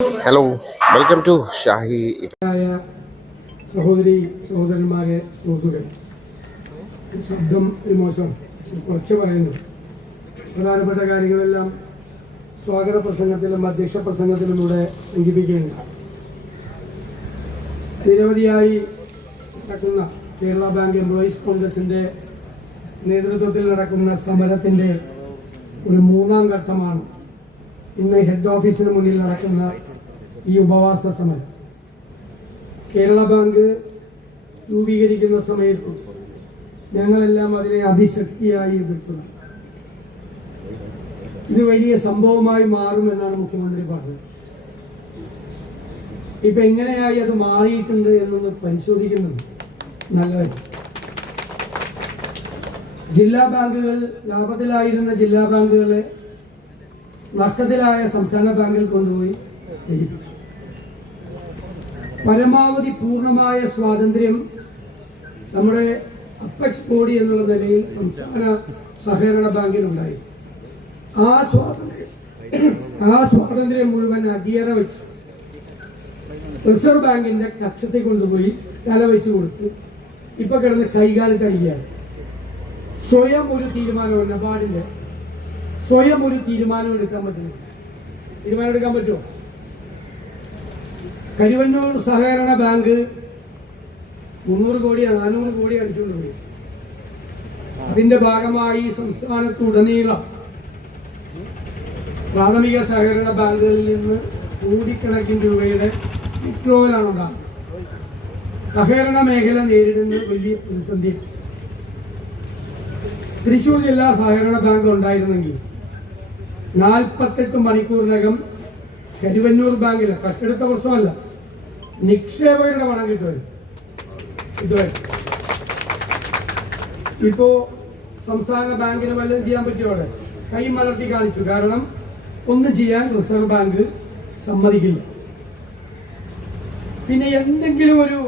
Hello welcome to Shahi സഹോദരി സഹോദരന്മാരെ സുഹൃത്തുക്കൾ ശബ്ദം മോശം. കുറച്ച് പറയുന്നു. പ്രധാനപ്പെട്ട കാര്യങ്ങളെല്ലാം സ്വാഗത പ്രസംഗത്തിലും അധ്യക്ഷ പ്രസംഗത്തിലൂടെ സൂചിപ്പിക്കുകയുണ്ട് നിരവധിയായി നടക്കുന്ന കേരള ബാങ്ക് എംപ്ലോയീസ് കോൺഗ്രസിന്റെ നേതൃത്വത്തിൽ നടക്കുന്ന സമരത്തിന്റെ ഒരു മൂന്നാം ഘട്ടമാണ്. ഇന്ന് ഹെഡ് ഓഫീസിന് മുന്നിൽ നടക്കുന്ന ഈ ഉപവാസ സമരം. കേരള ബാങ്ക് രൂപീകരിക്കുന്ന സമയത്തും ഞങ്ങളെല്ലാം അതിനെ അതിശക്തിയായി എതിർത്തത് ഇത് വലിയ സംഭവമായി മാറുമെന്നാണ് മുഖ്യമന്ത്രി പറഞ്ഞത്. ഇപ്പൊ എങ്ങനെയായി അത് മാറിയിട്ടുണ്ട് എന്നൊന്ന് പരിശോധിക്കുന്നുണ്ട് നല്ലത് ജില്ലാ ബാങ്കുകൾ ലാഭത്തിലായിരുന്ന ജില്ലാ ബാങ്കുകളെ നഷ്ടത്തിലായ സംസ്ഥാന ബാങ്കിൽ കൊണ്ടുപോയി ലയിപ്പിച്ചു പരമാവധി പൂർണമായ സ്വാതന്ത്ര്യം നമ്മുടെ അപ്പെക്സ് ബോഡി എന്നുള്ള നിലയിൽ സംസ്ഥാന സഹകരണ ബാങ്കിനുണ്ടായി ആ സ്വാതന്ത്ര്യം ആ സ്വാതന്ത്ര്യം മുഴുവൻ അടിയറ വെച്ച് റിസർവ് ബാങ്കിന്റെ കക്ഷത്തിൽ കൊണ്ടുപോയി തല വെച്ച് കൊടുത്ത് ഇപ്പൊ കിടന്ന് കൈകാലിട്ട് അടിക്കുകയാണ്. സ്വയം ഒരു തീരുമാനം നബാഡിന്റെ സ്വയം ഒരു തീരുമാനം എടുക്കാൻ പറ്റുന്നു തീരുമാനം എടുക്കാൻ പറ്റുമോ? കരുവന്നൂർ സഹകരണ ബാങ്ക് മുന്നൂറ് കോടിയാണ് നാനൂറ് കോടി അടിച്ചുകൊണ്ട് പോയി. അതിന്റെ ഭാഗമായി സംസ്ഥാനത്തുടനീളം പ്രാഥമിക സഹകരണ ബാങ്കുകളിൽ നിന്ന് കോടിക്കണക്കിന് രൂപയുടെ വിഡ്രോവലാണ് ഉണ്ടാകുന്നത് സഹകരണ മേഖല നേരിടുന്ന വലിയ പ്രതിസന്ധി തൃശൂർ ജില്ലാ സഹകരണ ബാങ്ക് ഉണ്ടായിരുന്നെങ്കിൽ നാൽപ്പത്തെട്ട് മണിക്കൂറിനകം കരുവന്നൂർ ബാങ്കിലെ കട്ടെടുത്ത പ്രശ്നമല്ല. നിക്ഷേപകരുടെ പണം കിട്ടുമായിരുന്നു കിട്ടുമായിരുന്നു ഇപ്പോ സംസ്ഥാന ബാങ്കിന് വല്ലതും ചെയ്യാൻ പറ്റിയോ അവിടെ കൈ മലർത്തി കാണിച്ചു. കാരണം ഒന്നും ചെയ്യാൻ റിസർവ് ബാങ്ക് സമ്മതിക്കില്ല. പിന്നെ എന്തെങ്കിലും ഒരു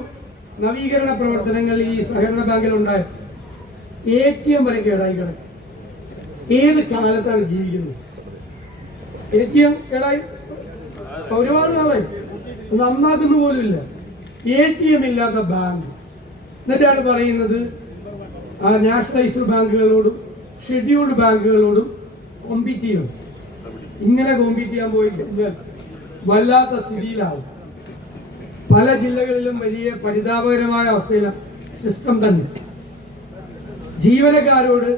നവീകരണ പ്രവർത്തനങ്ങൾ ഈ സഹകരണ ബാങ്കിൽ ഉണ്ടായ എ ടി എം വരെ കേടായി കിടക്കും. ഏത് കാലത്താണ് ജീവിക്കുന്നത്? എ ടി എം കേടായി? ഒരുപാട് നാളായി. നന്നാക്കുന്ന പോലുമില്ല. എ ടി എം ഇല്ലാത്ത ബാങ്ക് എന്നിട്ടാണ് പറയുന്നത് ആ നാഷണലൈസ്ഡ് ബാങ്കുകളോടും ഷെഡ്യൂൾഡ് ബാങ്കുകളോടും കോമ്പീറ്റ് ചെയ്യണം ഇങ്ങനെ കോമ്പീറ്റ് ചെയ്യാൻ പോയി വല്ലാത്ത സ്ഥിതിയിലാവും. പല ജില്ലകളിലും വലിയ പരിതാപകരമായ അവസ്ഥയിലാണ് സിസ്റ്റം തന്നെ. ജീവനക്കാരോട്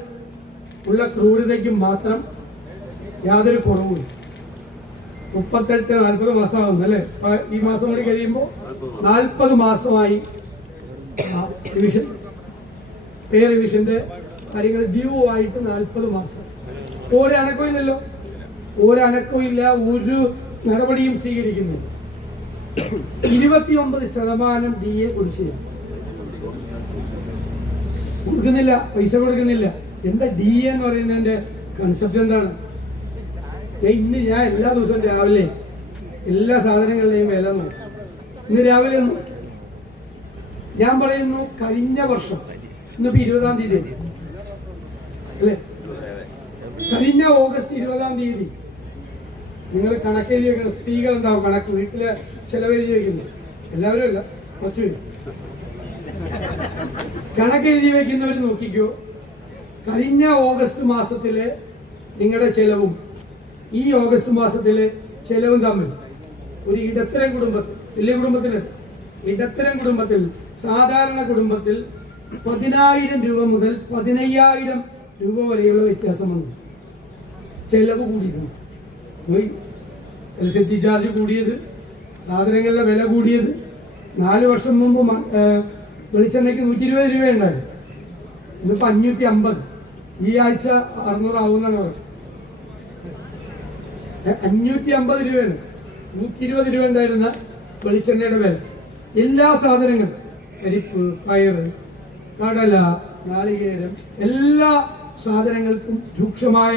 ഉള്ള ക്രൂരതയ്ക്കും മാത്രം യാതൊരു കുറവുമില്ല. മുപ്പത്തെട്ട് നാൽപ്പത് മാസമാകുന്നു അല്ലേ? ഈ മാസം കൂടി കഴിയുമ്പോൾ നാൽപ്പത് മാസമായി റിവിഷൻ പേ റിവിഷന്റെ കാര്യങ്ങൾ ഡ്യൂ ആയിട്ട് നാൽപ്പത് മാസം. ഒരനക്കവും ഇല്ലല്ലോ. ഒരനക്കവും ഇല്ല ഒരു നടപടിയും സ്വീകരിക്കുന്നു ഇരുപത്തിയൊമ്പത് ശതമാനം ഡി എ കുടിശ്ശിക. കൊടുക്കുന്നില്ല പൈസ കൊടുക്കുന്നില്ല. എന്താ ഡി എന്ന് പറയുന്നതിന്റെ കൺസെപ്റ്റ് എന്താണ്? ഇന്ന് ഞാൻ എല്ലാ ദിവസവും രാവിലെ എല്ലാ സാധനങ്ങളുടെയും വില നോക്കും. ഇന്ന് രാവിലെ ഞാൻ പറയുന്നു കഴിഞ്ഞ വർഷം ഇന്നിപ്പോ ഇരുപതാം തീയതി. അല്ലേ? കഴിഞ്ഞ ഓഗസ്റ്റ് ഇരുപതാം തീയതി നിങ്ങൾ കണക്കെഴുതി വെക്കണം. സ്ത്രീകൾ എന്താവും? കണക്ക് വീട്ടിലെ ചെലവെഴുതി വെക്കുന്നു. എല്ലാവരും അല്ല കുറച്ച് കണക്കെഴുതി വെക്കുന്നവർ നോക്കിക്കോ. കഴിഞ്ഞ ഓഗസ്റ്റ് മാസത്തിലെ നിങ്ങളുടെ ചെലവും ഈ ഓഗസ്റ്റ് മാസത്തിലെ ചെലവും തമ്മിൽ. ഒരു ഇടത്തരം കുടുംബത്തിൽ വലിയ കുടുംബത്തിൽ ഇടത്തരം കുടുംബത്തിൽ സാധാരണ കുടുംബത്തിൽ പതിനായിരം രൂപ മുതൽ പതിനയ്യായിരം രൂപ വരെയുള്ള വ്യത്യാസം വന്നു. ചെലവ് കൂടിയിരുന്നു. എലക്ട്രിസിറ്റി ചാർജ് കൂടിയത് സാധനങ്ങളുടെ വില കൂടിയത് നാല് വർഷം മുമ്പ് വെളിച്ചെണ്ണയ്ക്ക് നൂറ്റി ഇരുപത് രൂപയുണ്ടായിരുന്നു. ഇന്നിപ്പോ അഞ്ഞൂറ്റി അമ്പത് ഈ ആഴ്ച അറുന്നൂറാവുന്ന പറയുന്നത്. അഞ്ഞൂറ്റി അമ്പത് രൂപയാണ്. നൂറ്റി ഇരുപത് രൂപ ഉണ്ടായിരുന്ന വെളിച്ചെണ്ണയുടെ വില. എല്ലാ സാധനങ്ങളും പരിപ്പ് പയർ കടല നാളികേരം എല്ലാ സാധനങ്ങൾക്കും രൂക്ഷമായ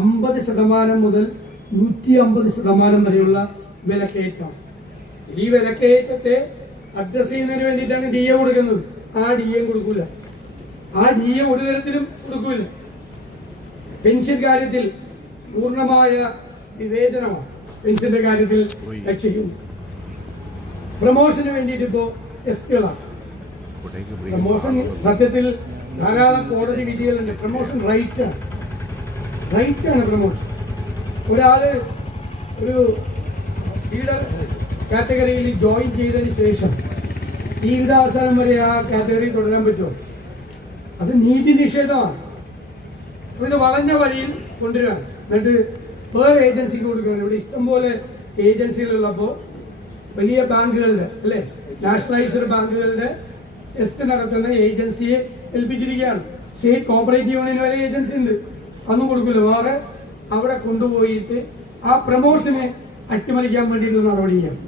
അമ്പത് ശതമാനം മുതൽ നൂറ്റി അമ്പത് ശതമാനം വരെയുള്ള വിലക്കയറ്റമാണ് ഈ വിലക്കയറ്റത്തെ അഡ്രസ് ചെയ്യുന്നതിന് വേണ്ടിയിട്ടാണ് ഡി എ കൊടുക്കുന്നത്. ആ ഡി എ കൊടുക്കൂല. ആ ഡി എ ഒരു തരത്തിലും കൊടുക്കൂല. പെൻഷൻ കാര്യത്തിൽ പൂർണമായ വിവേചനമാണ് പെൻഷന്റെ കാര്യത്തിൽ ചെയ്യുന്നു പ്രമോഷന് വേണ്ടിയിട്ട് ഇപ്പോ ടെസ്റ്റുകളാണ് പ്രൊമോഷൻ സത്യത്തിൽ ധാരാളം കോടതി വിധികളുണ്ട്. പ്രമോഷൻ റൈറ്റ് ആണ് റൈറ്റ് ആണ് പ്രമോഷൻ. ഒരാൾ ഒരു ലീഡർ കാറ്റഗറിയിൽ ജോയിൻ ചെയ്തതിന് ശേഷം ജീവിതാവസാനം വരെ ആ കാറ്റഗറി തുടരാൻ പറ്റുമോ? അത് നീതി നിഷേധമാണ്. ഇത് വളഞ്ഞ വഴിയിൽ കൊണ്ടുവരികയാണ്. എന്നിട്ട് വേറെ ഏജൻസിക്ക് കൊടുക്കുകയാണ്. ഇവിടെ ഇഷ്ടംപോലെ ഏജൻസികളുള്ളപ്പോൾ വലിയ ബാങ്കുകളുടെ അല്ലെ? നാഷണലൈസ്ഡ് ബാങ്കുകളുടെ ടെസ്റ്റ് നടത്തുന്ന ഏജൻസിയെ ഏൽപ്പിച്ചിരിക്കുകയാണ്. സ്റ്റേറ്റ് കോപ്പറേറ്റീവ് യൂണിയൻ വരെ ഏജൻസി ഉണ്ട്. അതൊന്നും കൊടുക്കില്ല. വേറെ അവിടെ കൊണ്ടുപോയിട്ട് ആ പ്രമോഷനെ അട്ടിമറിക്കാൻ വേണ്ടിയിട്ടുള്ള നടപടിയാണ്.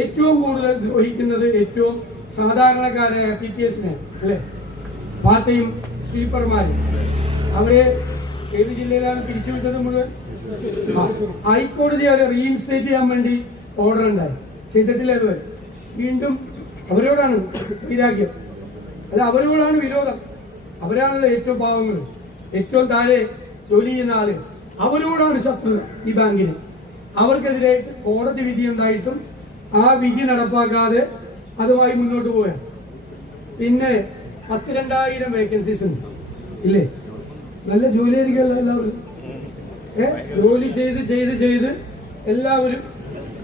ഏറ്റവും കൂടുതൽ ദ്രോഹിക്കുന്നത് ഏറ്റവും സാധാരണക്കാരായ പി ടി എസിനെ അല്ലെ? പാർട്ടിയും സ്വീപ്പർമാരും. അവരെ ഏത് ജില്ലയിലാണ് പിരിച്ചുവിട്ടത് മുഴുവൻ? ഹൈക്കോടതി അവരെ റീഇൻസ്റ്റേറ്റ് ചെയ്യാൻ വേണ്ടി ഓർഡർ ഉണ്ടായി ചെയ്തിട്ടില്ല അതുവരെ വീണ്ടും അവരോടാണ് ഈരാഗ്യം അല്ല അവരോടാണ് വിരോധം. അവരാണല്ലോ ഏറ്റവും പാവങ്ങൾ ഏറ്റവും താഴെ ജോലി ചെയ്യുന്ന ആൾ. അവരോടാണ് ശത്രുത ഈ ബാങ്കിന്. അവർക്കെതിരെ കോടതി വിധി ഉണ്ടായിട്ടും ആ വിധി നടപ്പാക്കാതെ അതുമായി മുന്നോട്ട് പോയാൽ പിന്നെ പത്തിരണ്ടായിരം വേക്കൻസീസ് ഉണ്ട്. ഇല്ലേ? നല്ല ജോലി അധികം എല്ലാവരും. ജോലി ചെയ്ത് ചെയ്ത് ചെയ്ത് എല്ലാവരും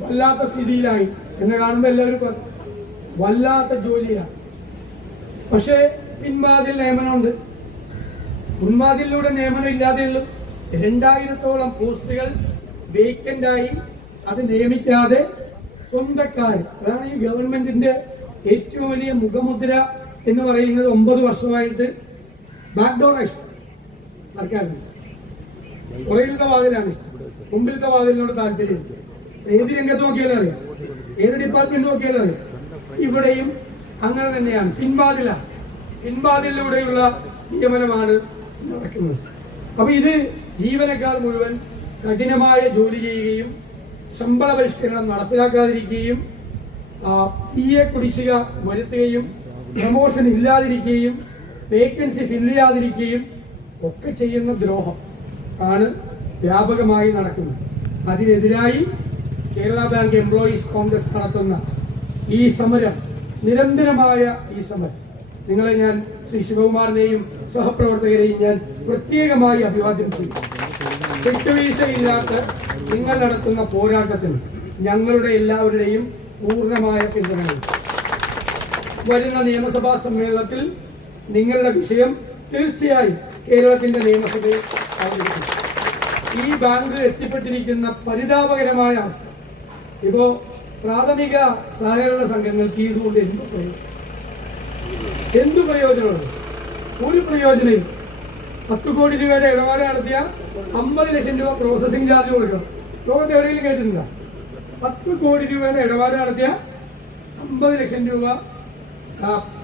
വല്ലാത്ത സ്ഥിതിയിലായി. എന്നെ കാണുമ്പോൾ എല്ലാവരും വല്ലാത്ത ജോലിയാണ് പക്ഷേ പിൻവാതിൽ നിയമനമുണ്ട്. മുൻവാതിലൂടെ നിയമനം ഇല്ലാതെയുള്ളൂ. രണ്ടായിരത്തോളം പോസ്റ്റുകൾ വേക്കന്റ് ആയി അത് നിയമിക്കാതെ സ്വന്തക്കാർ അതാണ് ഈ ഗവൺമെന്റിന്റെ ഏറ്റവും വലിയ മുഖമുദ്ര എന്ന് പറയുന്നത് ഒമ്പത് വർഷമായിട്ട് ബാക്ക്ഡോർ ആക്ഷൻ സർക്കാരിന്. പുറകിലത്തെ വാതിലാണ്. ഇഷ്ടം മുമ്പിലത്തെ വാതിലിനോട് താല്പര്യം. ഏത് രംഗത്ത് നോക്കിയാലും അറിയാം. ഏത് ഡിപ്പാർട്ട്മെന്റ് നോക്കിയാലും അറിയാം. ഇവിടെയും അങ്ങനെ തന്നെയാണ്. പിൻവാതില. പിൻവാതിലൂടെയുള്ള നിയമനമാണ് നടക്കുന്നത്. അപ്പൊ ഇത് ജീവനക്കാർ മുഴുവൻ കഠിനമായ ജോലി ചെയ്യുകയും ശമ്പള പരിഷ്കരണം നടപ്പിലാക്കാതിരിക്കുകയും തീയെ കുടിശ്ശിക വരുത്തുകയും പ്രമോഷൻ ഇല്ലാതിരിക്കുകയും വേക്കൻസി ഫില്ല് ചെയ്യാതിരിക്കുകയും ഒക്കെ ചെയ്യുന്ന ദ്രോഹം. ആണ് വ്യാപകമായി നടക്കുന്നത്. അതിനെതിരായി കേരള ബാങ്ക് എംപ്ലോയീസ് കോൺഗ്രസ് നടത്തുന്ന ഈ സമരം നിരന്തരമായ ഈ സമരം. നിങ്ങളെ ഞാൻ ശ്രീ ശിവകുമാറിനെയും സഹപ്രവർത്തകരെയും ഞാൻ പ്രത്യേകമായി അഭിവാദ്യം ചെയ്യും വിട്ടുവീഴ്ചയില്ലാത്ത നിങ്ങൾ നടത്തുന്ന പോരാട്ടത്തിന് ഞങ്ങളുടെ എല്ലാവരുടെയും പൂർണമായ പിന്തുണയുണ്ട്. വരുന്ന നിയമസഭാ സമ്മേളനത്തിൽ നിങ്ങളുടെ വിഷയം തീർച്ചയായും കേരളത്തിന്റെ നിയമസഭയിൽ ഈ ബാങ്ക് എത്തിപ്പെട്ടിരിക്കുന്ന പരിതാപകരമായ അവസ്ഥ. ഇപ്പോ പ്രാഥമിക സഹകരണ സംഘങ്ങൾക്ക് ഇതുകൊണ്ട് എന്ത് പ്രയോജനം? എന്തു പ്രയോജനമാണ് ഒരു പ്രയോജനം പത്ത് കോടി രൂപയുടെ ഇടപാട് നടത്തിയ അമ്പത് ലക്ഷം രൂപ പ്രോസസിംഗ് ചാർജ് കൊടുക്കണം. ലോകത്ത് എവിടെയെങ്കിലും കേട്ടിട്ടില്ല പത്ത് കോടി രൂപയുടെ ഇടപാട് നടത്തിയ അമ്പത് ലക്ഷം രൂപ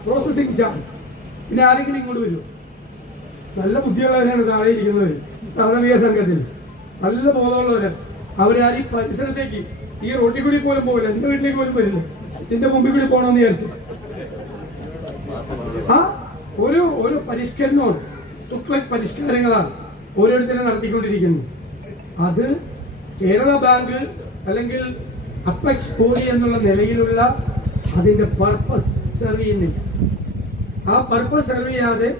പ്രോസസിംഗ് ചാർജ് പിന്നെ ആരെങ്കിലും ഇങ്ങോട്ട് വരുമോ? നല്ല ബുദ്ധിയുള്ളവരാണ് താഴെ ഇരിക്കുന്നത്. പ്രാഥമിക സംഘത്തിൽ. നല്ല ബോധമുള്ളവരാണ് അവരാരും ഈ പരിസരത്തേക്ക് ഈ റോട്ടിൽ കൂടി പോലും പോകില്ല എന്റെ വീട്ടിലേക്ക് പോലും വരില്ല എന്റെ മുമ്പിൽ കൂടി പോകണമെന്ന് വിചാരിച്ചു. ആ ഒരു ഒരു പരിഷ്കരണമാണ്. തുക്ലക് പരിഷ്കാരങ്ങളാണ് ഓരോരുത്തരും നടത്തിക്കൊണ്ടിരിക്കുന്നത്. അത് കേരള ബാങ്ക് അല്ലെങ്കിൽ അപ്പെക്സ് പോലി എന്നുള്ള നിലയിലുള്ള അതിന്റെ പർപ്പസ് സെർവ് ചെയ്യുന്നില്ല. ആ പർപ്പസ് സെർവ് ചെയ്യാതെ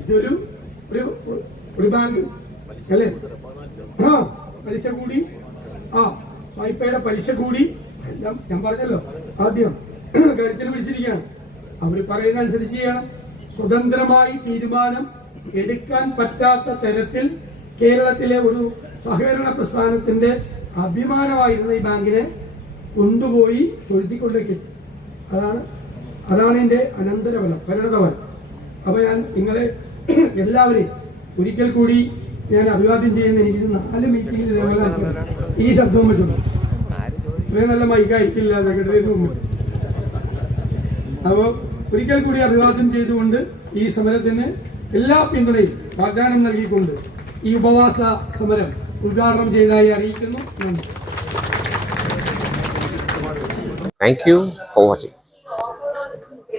ഇതൊരു ഒരു ഒരു ബാങ്ക് അല്ലേ? ആ പലിശ കൂടി. ആ വായ്പയുടെ പലിശ കൂടി. ഞാൻ പറഞ്ഞല്ലോ ആദ്യം കരുത്തിൽ പിടിച്ചിരിക്കുകയാണ്. അവർ പറയുന്ന അനുസരിച്ച് ചെയ്യണം. സ്വതന്ത്രമായി തീരുമാനം എടുക്കാൻ പറ്റാത്ത തരത്തിൽ കേരളത്തിലെ ഒരു സഹകരണ പ്രസ്ഥാനത്തിന്റെ അഭിമാനമായിരുന്ന ഈ ബാങ്കിനെ കൊണ്ടുപോയി തൊഴുത്തിക്കൊണ്ട് കിട്ടി അതാണ് അതാണ് എന്റെ അനന്തരഫലം പരിണതഫലം. അപ്പൊ ഞാൻ നിങ്ങളെ എല്ലാവരെയും ഒരിക്കൽ കൂടി ഞാൻ അഭിവാദ്യം ചെയ്യുന്ന എനിക്ക് നാല് മീറ്റിംഗിൽ ഇതേപോലെ ഈ ശബ്ദം വെച്ചുണ്ട് ഇത്രയും നല്ല മൈക്കായിരിക്കില്ല സെക്രട്ടറിയുടെ മുമ്പിൽ. അപ്പോൾ ഒരിക്കൽ കൂടി അഭിവാദ്യം ചെയ്തുകൊണ്ട് ഈ സമരത്തിന് എല്ലാ പിന്തുണയും വാഗ്ദാനം നൽകിക്കൊണ്ട് ഈ ഉപവാസ സമരം ഉദ്ഘാടനം ചെയ്തതായി അറിയിക്കുന്നു. നന്ദി. Thank you for watching.